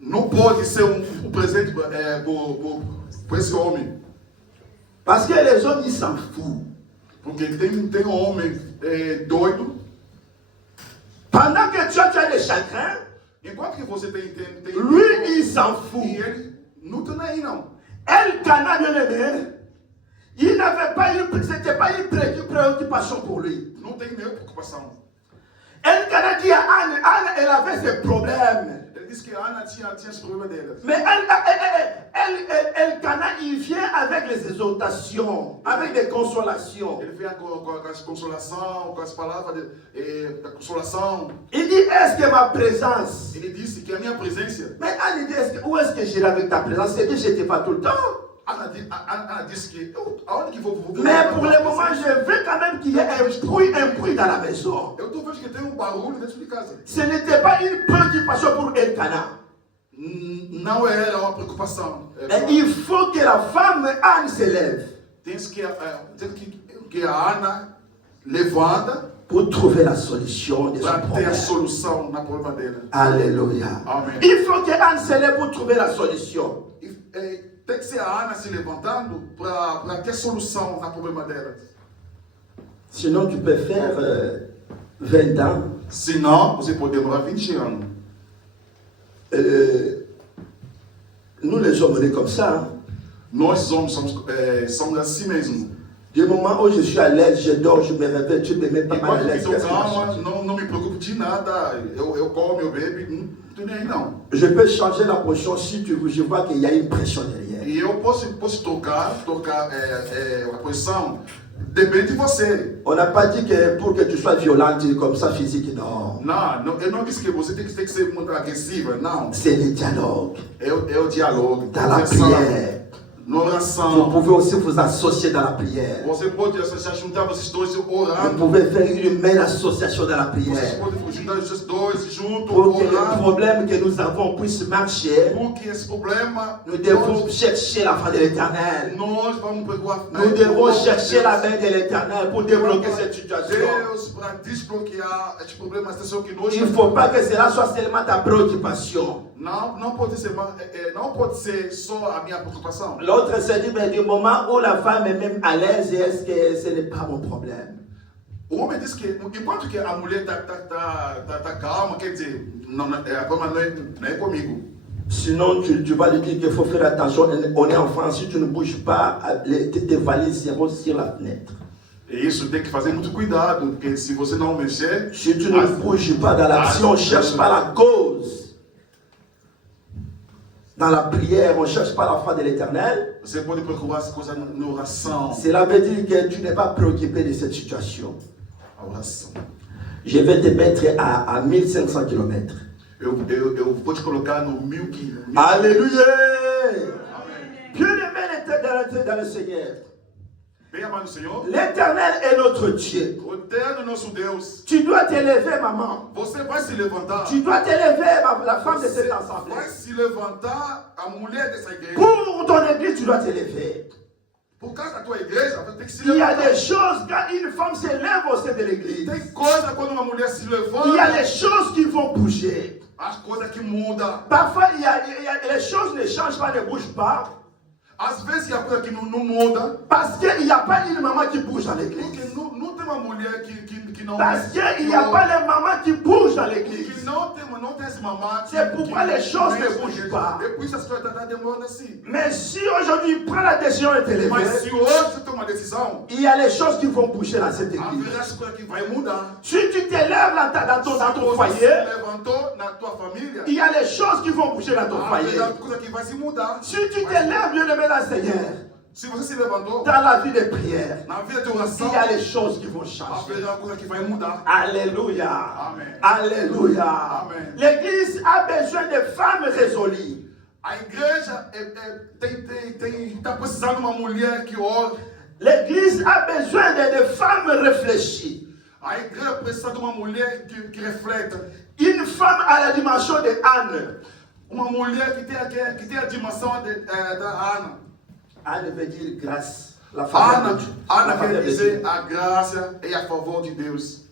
Não pode ser presente por esse homem. Parce que les hommes, ils s'en foutent. Porque tem homem doido. Pendant que tu as des chagrins, Enquanto que você tem lui, il s'en fout. e ele não tá nem aí, não. Elkanah, bien aimé, il n'avait pas c'était pas une préoccupation pour lui. Não tem nenhuma preocupação. Elkanah dit à Anne, Anne, elle avait ses problèmes. Ele disse que a Ana tinha esse problema dela. Mais Elkanah, il vient avec les exhortations, avec des consolations. Ele vem com as consolação, com as palavras da consolação. Il dit, est-ce que ma présence... Ele disse que a minha presença. Mais Anne dit, où est-ce que j'irai avec ta présence? C'est que je n'étais pas tout le temps. Ana disse que aonde que vou Mais pour le moment, je veux quand même qu'il y ait un bruit dans la maison. Eu tô vendo que tem barulho dentro de casa. Ce n'était pas une préoccupation pour Elkanah. Não era uma preocupação. Et il faut que la femme Anne s'élève Tem que a Ana levanta pour trouver la solution de son para ter a problème. solução na problema dela. Alléluia. Amen. Il faut que Anne s'élève pour trouver la solution. Tem que ser a Ana se levantando para ter solução na problema dela. Sinon, tu peux faire 20 ans. Senão, você pode demorar 20 anos. Nous, les hommes, on est comme ça. Hein? Nós homens somos assim mesmo. Du moment où je suis à l'aise, je dors, je me réveille, tu ne me mets pas mal à Enquanto l'aise. que Qu'est-ce estou qui va calma, changer? não me preocupo de nada. Eu como, eu bebo, não estou nem aí não. Je peux changer la position si tu veux. Je vois qu'il y a une pression derrière. E eu posso tocar a posição Depende de você. On n'a pas dit que pour que tu sois violente comme ça physique, non. Não, eu não disse que você tem que ser muito agressiva, não. C'est le dialogue. É o diálogo. Dans la prière. Na Vous oração. pouvez aussi vous associer dans la prière. Você pode se juntar vocês dois Vous orando. pouvez faire une belle association dans la Vocês prière. podem juntar vocês dois juntos, Pour que le orando. problème que nous avons puisse marcher, Porque esse problema, nous devons chercher la fin de l'éternel. nós vamos pegar. Nous devons chercher la main de l'éternel pour débloquer cette situation. Deus para desbloquear esse problema, a situação que nós. Il ne faut pas que cela soit seulement ta préoccupation. Não pode ser só a minha preocupação. L'autre se dit, mais du moment où la femme est même à l'aise, est-ce que ce n'est pas mon problème? O homem diz que, enquanto que a mulher tá calma, quer dizer, a problema não é comigo. Sinon, tu vas lui dire qu'il faut faire attention. On est en France, si tu ne bouges pas, tes valises seront sur la fenêtre. E isso tem que fazer muito cuidado, porque se você não mexer, Si tu ne bouges pas dans l'action, on ne cherche pas la cause. Dans la prière, on ne cherche pas la foi de l'éternel. você pode procurar as coisas na oração. Cela veut dire que tu n'es pas préoccupé de cette situation. A oração. Je vais te mettre à 1500 km. Eu vou te colocar no 1000 quilômetros. Alléluia! Amém. Bien-aimé l'éternel dans le Seigneur. Bem amado Senhor, L'éternel est notre Dieu. o eterno nosso Deus, Tu dois t'élever, maman. você vai se levantar. Tu dois t'élever, la femme de Você cette assemblée. vai se levantar, a mulher dessa igreja. Pour ton église, tu dois t'élever. Por causa da tua igreja, você tem que se Il y a levantar. des choses, quand une femme s'élève au sein de l'église, Tem coisa quando uma mulher se levanta, il y a des choses qui vont bouger. as coisas que mudam. Parfois, les choses ne changent pas, ne bougent pas, Às vezes a coisa que não muda, parce qu'il n'y a pas une maman qui bouge dans l'église. porque não tem uma mulher que não. Parce qu'il n'y a pas les mamans qui bougent dans Que l'église. não tem esse mamá. C'est pourquoi les choses ne bougent pas. É por isso as coisas estão demorando assim. Mais si aujourd'hui, prends la décision de t'élever, Mas se hoje você toma uma decisão, il y a les choses qui vont bouger dans cette église. haverá as coisas que vai mudar. Si tu t'élèves dans ton Se você foyer, se levantou na tua família, il y a les choses qui vont bouger dans ton foyer. haverá coisa que vai se mudar. Si tu t'élèves, bien-aimé dans le Seigneur, Se você se levantou, dans la vie de prière, na vida de il oração, y a les choses qui vont changer. haverá coisa que vai mudar. Alléluia. Amen. Alléluia. Amen. L'église a besoin de femmes résolues. A igreja está precisando de uma mulher que ore. L'église a besoin de femmes réfléchies. A igreja precisa de uma mulher que refleta. Une femme à la dimension de Anne. Uma mulher que tem a dimensão da Ana. Anne veut dire grâce. La faveur de Dieu. Ana La faveur quer de dizer Dieu. a graça e a favor de Deus.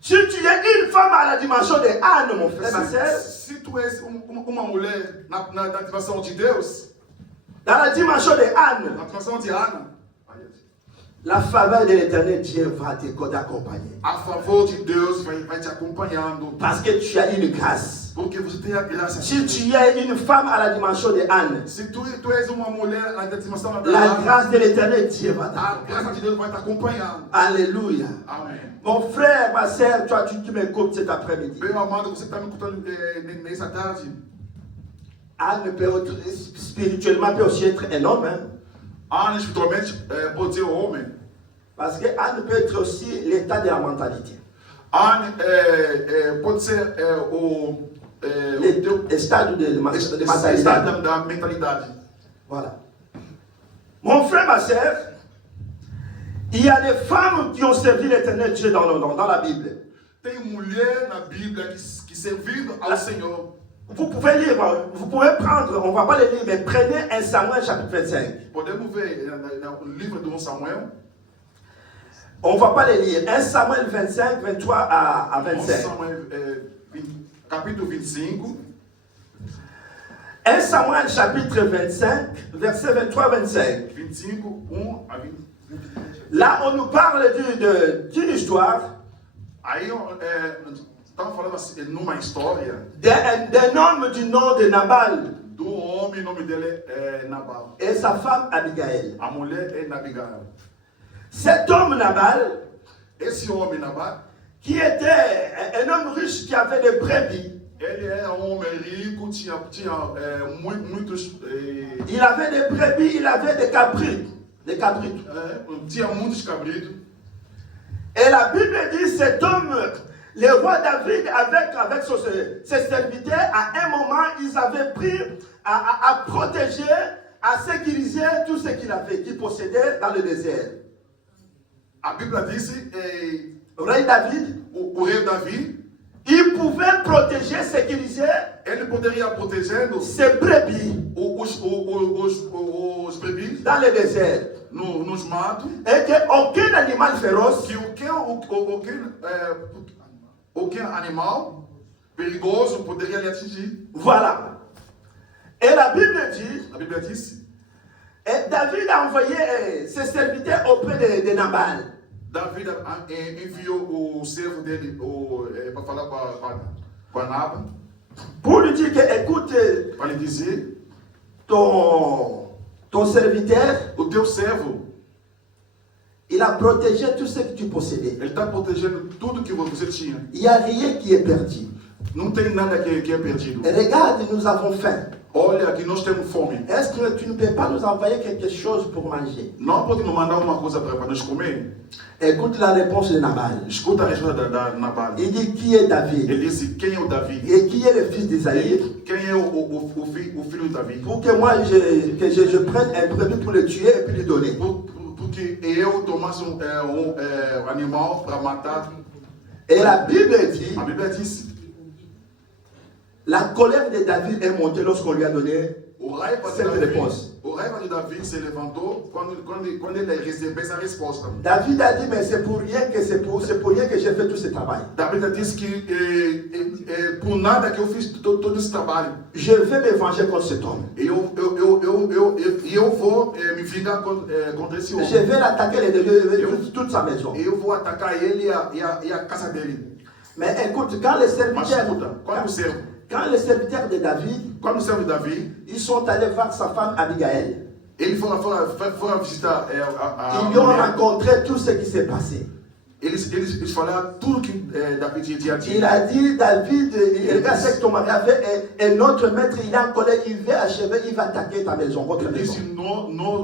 Si tu es une femme à la dimension de Anne, mon frère, ma soeur, Se tu és uma mulher na dimensão de Deus, dans la dimension de Anne, na dimensão de Ana, la faveur de l'éternel Dieu va t'accompagner. a favor de Deus vai te acompanhando. Parce que tu as une grâce. Porque você tem a graça. Si tu es une femme à la dimension de Anne, Se tu és uma mulher na dimensão da la Ana, grâce de l'éternel Dieu va a t'accompagner. graça de Deus vai te acompanhando. Alléluia. Amém. Mon frère, ma soeur, toi, tu m'écoutes cet après-midi. Bem amado, você está me escutando nessa tarde. Anne spirituellement peut aussi être un homme. Hein? Ana, espiritualmente, pode ser homem. Parce que Anne peut être aussi l'état de la mentalité. Ana pode ser Le stade de mentalité. estado da mentalidade. Voilà. Mon frère, ma soeur, il y a des femmes qui ont servi l'éternel Dieu dans la Bible. Tem mulher na Bíblia que servindo ao Senhor. Vous pouvez lire, vous pouvez prendre, on ne va pas les lire, mais prenez 1 Samuel chapitre 25. Podemos ver no livro de 1 Samuel. On ne va pas les lire. 1 Samuel 25, 23 à 1 25. Samuel, capítulo 25. 1 Samuel chapitre 25, verset 23-25. 25, 1 a 20. Là, on nous parle d'une histoire Aí, estamos falando assim, numa história d'un homme du nom de Nabal do homem, o nome dele é Nabal. et sa femme Abigail. A mulher é Abigail. Cet homme Nabal, Esse homem Nabal, qui était un homme riche qui avait des brebis, ele era um homem rico, tinha muitos. il avait des brebis, il avait des capris. de cabrito. Tinha muitos cabritos. Et la Bible dit cet homme, le roi David, avec ses serviteurs, à un moment, ils avaient pris à protéger, à sécuriser tout ce qu'il avait, qu'il possédait dans le désert. A Bíblia disse, Le roi David, o rei Davi, il pouvait protéger, sécuriser ele poderia protegendo ses brebis os brebis dans le désert. nos matos, Et qu'aucun animal féroce que qualquer animal perigoso poderia lhe atingir. voilà. Et la Bible dit, A Bíblia disse, et David a envoyé ses serviteurs auprès de Nabal. Davi enviou o servo dele para falar com a Naba, Pour lui dire que, écoute, para lhe dizer, ton serviteur, o teu servo, il a protégé tout ce que tu possédais. ele está protegendo tudo que você tinha. Il n'y a rien qui est perdu. Não tem nada que é perdido. Et regarde, nous avons faim. Olha que nós temos fome. Est-ce que tu ne peux pas nous envoyer quelque chose pour manger? Não pode nos mandar uma coisa para nós comer? Écoute la réponse de Nabal. Escuta a resposta da Nabal. Il dit, qui est David? Ele disse, quem é o Davi? Et qui est le fils d'Isaïe? Quem é o filho de Davi? Pour que moi, je prenne un brebis pour le tuer et puis lui donner. Porque eu tomasse animal para matar. Et la Bible dit, A Bíblia disse, la colère de David est montée lorsqu'on lui a donné cette réponse. o raiva de Davi se levantou quando ele recebeu essa resposta. David a dit, mais c'est pour rien que j'ai fait tout ce travail. Davi disse que por nada que eu fiz todo esse trabalho. Je vais me venger contre cet homme. E eu vou me vingar contra esse homem. Je vais l'attaquer toute sa maison. Eu vou atacar ele e a casa dele. Mais écoute, quand les Mas escuta, serviteurs, quando quand les serviteurs de David, o servo de Davi, ils sont allés voir sa femme Abigail. ele foram visitar a Ils lui ont mulher. rencontré tout ce qui s'est passé. Eles falaram tudo que Davi tinha dito. Il a dit, David, regarde ce que ton mari a fait, et notre maître, il est en colère, il va achever, il va attaquer ta maison, votre Ele maison. disse,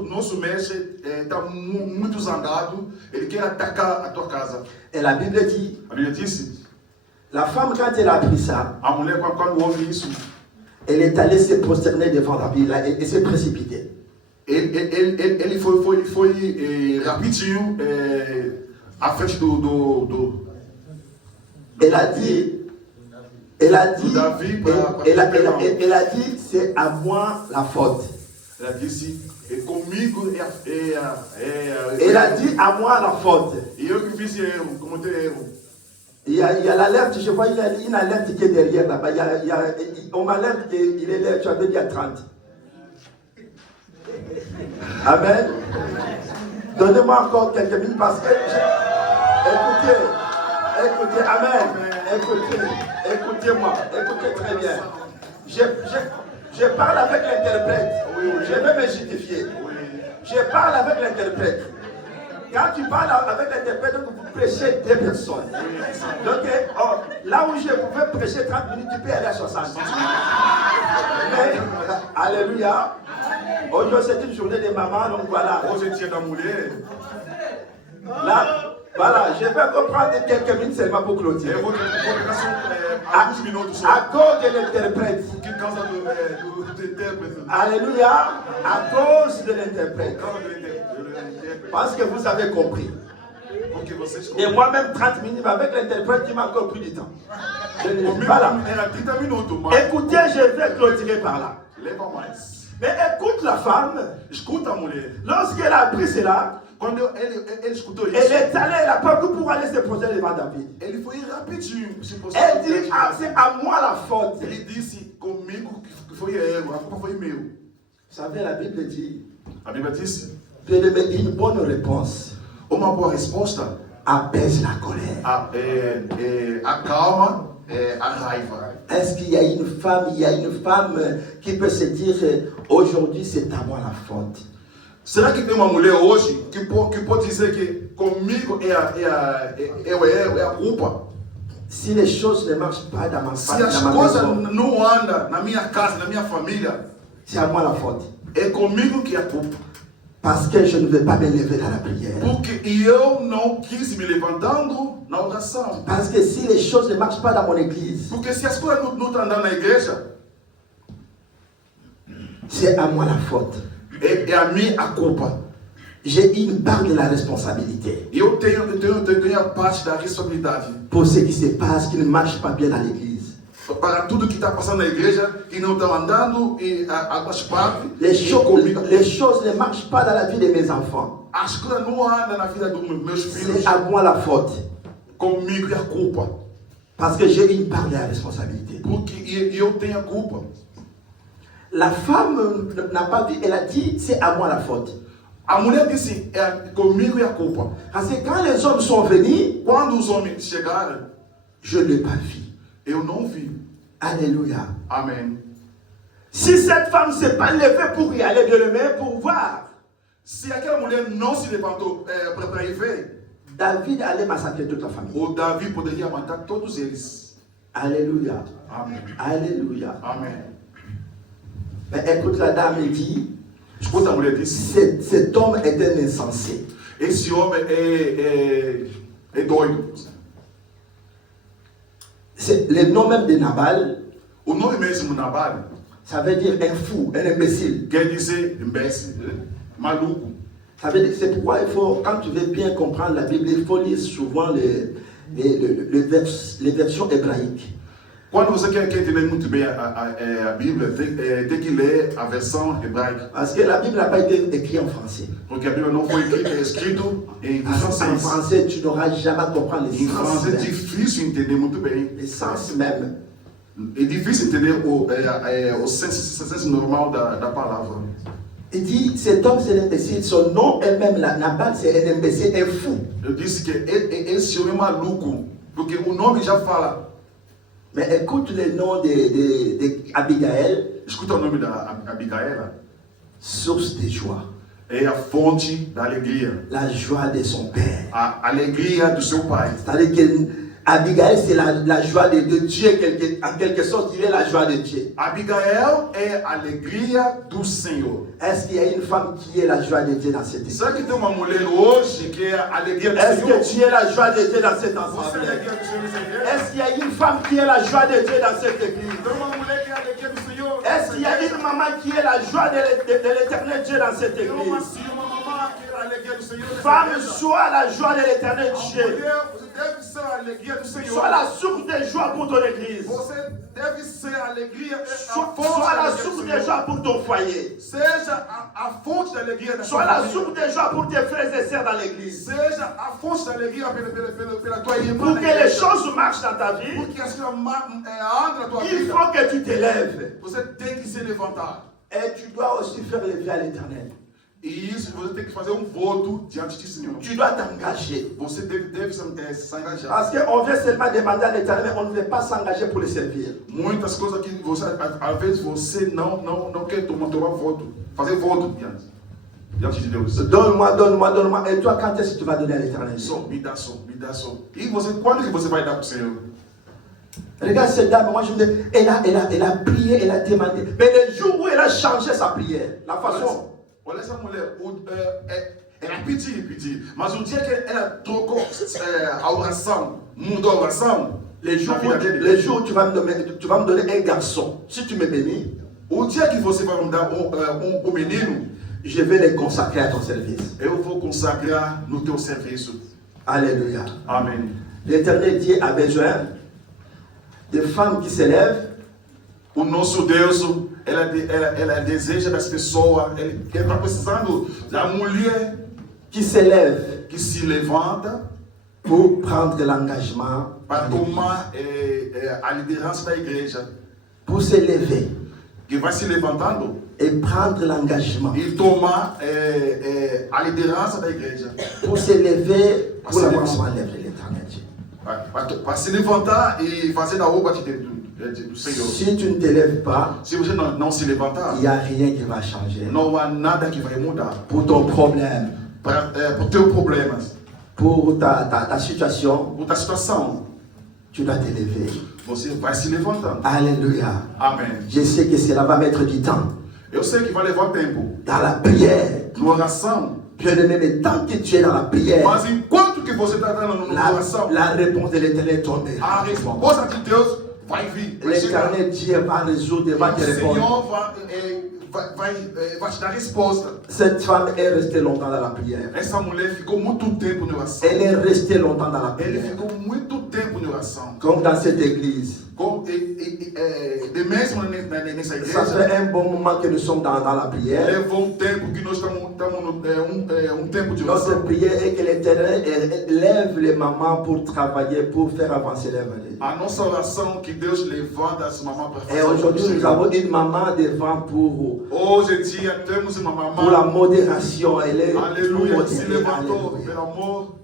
nosso mestre está muito zangado, ele quer atacar a tua casa. Et la Bible dit, A Bíblia disse, la femme, quand elle a appris ça, a mulher quando ouve isso, elle est allée se prosterner devant David et s'est précipitée. ele foi rapidinho à frente do Elle a dit, Davi elle a dit, c'est à moi la faute. ela disse, comigo Elle a dit, à moi la faute. E eu que fiz erro, cometei erro. Il y a l'alerte, je vois, il y a une alerte qui est derrière là-bas. On m'alerte qu'il est là, tu avais dit à 30. Amen. Donnez-moi encore quelques minutes parce que... Écoutez, amen. Écoutez-moi, écoutez très bien. Je parle avec l'interprète. Je vais me justifier. Je parle avec l'interprète. Quand tu parles avec l'interprète, vous prêchez 2 personnes. Donc, là où je pouvais prêcher 30 minutes, tu peux aller à 60. Mais, alléluia. Aujourd'hui, c'est une journée de maman, donc voilà. Hoje é dia da mulher. Là, voilà, je vais comprendre quelques minutes seulement pour clôturer. Eu vou ficar alguns minutos só. À cause de l'interprète. Por causa do intérprete. Alléluia. À cause de l'interprète. Por causa do intérprete. Parce que vous avez compris. Porque vocês Et moi-même, 30 minutes, avec l'interprète, il m'a encore pris du temps. Je ne suis pas là. Era 30 minutos, mas Écoutez, je vais clôturer par là. leva mais. Mais écoute la femme, Escuta a mulher. lorsqu'elle a appris cela, Quando ele escutou elle isso, est allée, elle a pas cru pour aller se poser devant David. ele foi rapidinho. Se Elle dit, ah, c'est à moi la faute. Ele disse comigo que foi erro, a culpa foi meu. Vous savez, la Bible dit, A Bíblia disse, une bonne réponse uma boa resposta apaise la colère. acalma a raiva. Est-ce qu'il y a une femme qui peut se dire, aujourd'hui c'est à moi la faute? Será que tem uma mulher hoje que pode dizer que comigo é o erro, é a culpa? Si les choses ne marchent pas dans ma Se as maison, coisas não andam na minha casa, na minha família, c'est à moi la faute. é comigo que é a culpa. Parce que je ne vais pas me lever dans la prière. Porque eu não quis me levantando na oração. Parce que si les choses ne marchent pas dans mon église, Porque se as coisas não estão andando na igreja, c'est à moi la faute. é a mim a culpa. J'ai une part de la responsabilité Eu tenho a parte da responsabilidade pour ce qui se passe, qui ne marche pas bien dans l'église. para tudo que está passando na igreja, que não estão andando e as partes. Les choses ne marchent pas dans la vie de mes enfants. As coisas não andam na vida dos meus filhos. C'est à moi la faute. Comigo é a culpa. Parce que j'ai une part de la responsabilité. Porque eu tenho a culpa. La femme n'a pas vu, elle a dit, c'est à moi la faute. A mulher disse, comigo é a culpa. Parce que quand les hommes sont venus, Quando os homens chegaram, je ne l'ai pas vu. eu não vi. Alléluia. Amém. Si cette femme ne s'est pas levée pour y aller, bien aimé, pour voir, Se aquela mulher não se levantou para ir ver, David allait massacrer toute la famille. o Davi poderia matar todos eles. Alléluia. Amém. Alléluia. Amém. Mais écoute, la dame dit, Escuta, a mulher disse, cet homme est un insensé. esse homem é doido. C'est le nom même de Nabal, O nome mesmo Nabal ça veut dire un fou, un imbécile. quer dizer imbécil, maluco. Ça veut dire que c'est pourquoi il faut, quand tu veux bien comprendre la Bible, il faut lire souvent les versions hébraïques. Quando você quer entender muito bem a Bíblia, tem que ler a versão hebraica. Parce que la Bible n'a pas été écrite en français. Porque a Bíblia não foi escrita em En francês. français, tu n'auras jamais à comprendre les Em sens. francês é Même. difícil entender muito bem. Les sens même. É difícil entender o senso normal da palavra. Il dit, cet homme c'est un imbécile, son nom est même Nabal, c'est un imbécile, un fou. Eu disse que esse homem é maluco, porque o nome já fala. Mais écoute le nom de Abigail, Escuta o nome da Abigail. source de joie. É a fonte da alegria. La joie de son père. A alegria do seu pai. C'est-à-dire que Abigail, c'est la joie de Dieu, en quelque sorte, il est la joie de Dieu. Abigail é a alegria do Senhor. Est-ce qu'il y a une femme qui est la joie de Dieu dans cette église? Será que tem uma mulher hoje que é a alegria do Est-ce Senhor? que tu es la joie de Dieu dans cette Você é a assemblée? alegria do Senhor nessa igreja? Est-ce qu'il y a une femme qui est la joie de Dieu dans cette église? Tem uma mulher que é a alegria do Senhor? Est-ce qu'il y a une maman qui est la joie de l'éternel Dieu dans cette Tem uma église? mamãe que é a alegria do Senhor nessa Femme, igreja? sois la joie de l'éternel Dieu. Mulher, você deve ser a alegria do Senhor. Sois la source de joie pour ton église. Você deve ser a alegria, a Sois fonte da la alegria do source de Senhor. joie pour ton foyer. Seja a fonte da alegria da Sois sua la família. source de joie pour tes frères et sœurs dans l'église. Seja a fonte da alegria pela tua irmã. Pour na que les igreja. choses marchent dans ta vie, Porque as coisas andam na tua il vida. faut que tu te lèves. Você tem que se levantar. Et tu dois aussi faire lever à l'éternel. E isso você tem que fazer voto diante do Senhor. Tu dois t'engager. Você deve se engajar. Parce qu'on veut seulement demander à l'éternel, mais on ne veut pas s'engager pour le servir. Muitas coisas que você, às vezes você não quer tomar voto. Fazer voto diante de Deus. Donne-moi, donne-moi, donne-moi. Et toi, quand est-ce que tu vas donner à l'éternel? Só, me dá só. E você, quando que você vai dar para o Senhor? Regarde cette dame, moi je me dis, elle a prié, elle a demandé. Mais le jour où elle a changé sa prière, la façon, Olha essa mulher, ela pediu, mas o dia que ela trocou a oração, mudou a oração, le jour où tu vas me donner un garçon, si tu me bénis, o dia que você vai me dar menino, je vais les consacrer à ton service. eu vou consagrar no teu serviço. Alléluia. Amém. L'éternel Dieu a besoin de femmes qui s'élèvent, O nosso Deus, ela deseja das pessoas, ele está precisando da mulher qui s'élèvent que se levanta pour prendre l'engagement, para tomar a liderança da igreja, pour se lever que vai se levantando et prendre l'engagement, e tomar a liderança da igreja, pour se lever pour l'avancement de l'éternel Dieu. para se levantar e fazer a obra do Senhor. Si tu ne te lèves pas, Se você não se levantar, il n'y a rien qui va changer. não há nada que vai mudar. Pour ton problème, Para os teus problemas, pour ta situation, para a situação, tu dois te lever. você vai se levantando. Alléluia. Amém. Je sais que cela va mettre du temps. Eu sei que vai levar tempo. Dans la prière. No oração. Bien-aimé, mais tant que tu es dans la prière, Mas enquanto que você está dando no oração, la réponse de l'Éternel tombera. a resposta de Deus vai vir. Vai chegar. L'Éternel Dieu va résoudre, va te O répondre. Senhor vai te dar resposta. Cette femme est restée longtemps dans la prière. Essa mulher ficou muito tempo na oração. Elle est restée longtemps dans la Ele prière. ficou muito tempo na oração. Comme dans cette église. De mesmo nessa Ça igreja, fait un bon moment que nous sommes dans la prière. levou tempo que nós estamos tempo de Notre oração. prière est que l'Éternel lève les mamans pour travailler, pour faire avancer leur vie. A nossa oração que Deus levanta as mamães para Et fazer. aujourd'hui, nous avons une maman devant pour Hoje em dia temos uma la mamãe. modération. Elle est Aleluia, que se modérée. levantou Alléluia. pelo amor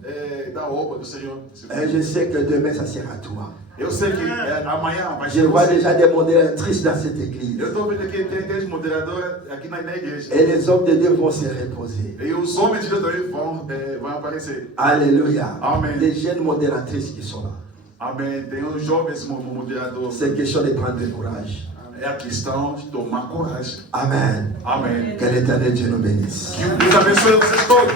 da obra do Senhor. Et je sais que demain, ça sera toi. Eu sei que amanhã vai Je ser vois você. déjà des modératrices dans cette église. Eu estou vendo aqui tem moderadores aqui na igreja. Et les hommes de Dieu vont se reposer. E os homens de Deus também vão aparecer. Alléluia. Amen. Les jeunes modératrices qui sont là. Amém. Tem os jovens moderadores. C'est question de prendre du courage. É a questão de tomar coragem. Amen. Amém. Que l'Éternel Dieu nous bénisse. Que Deus abençoe vocês todos.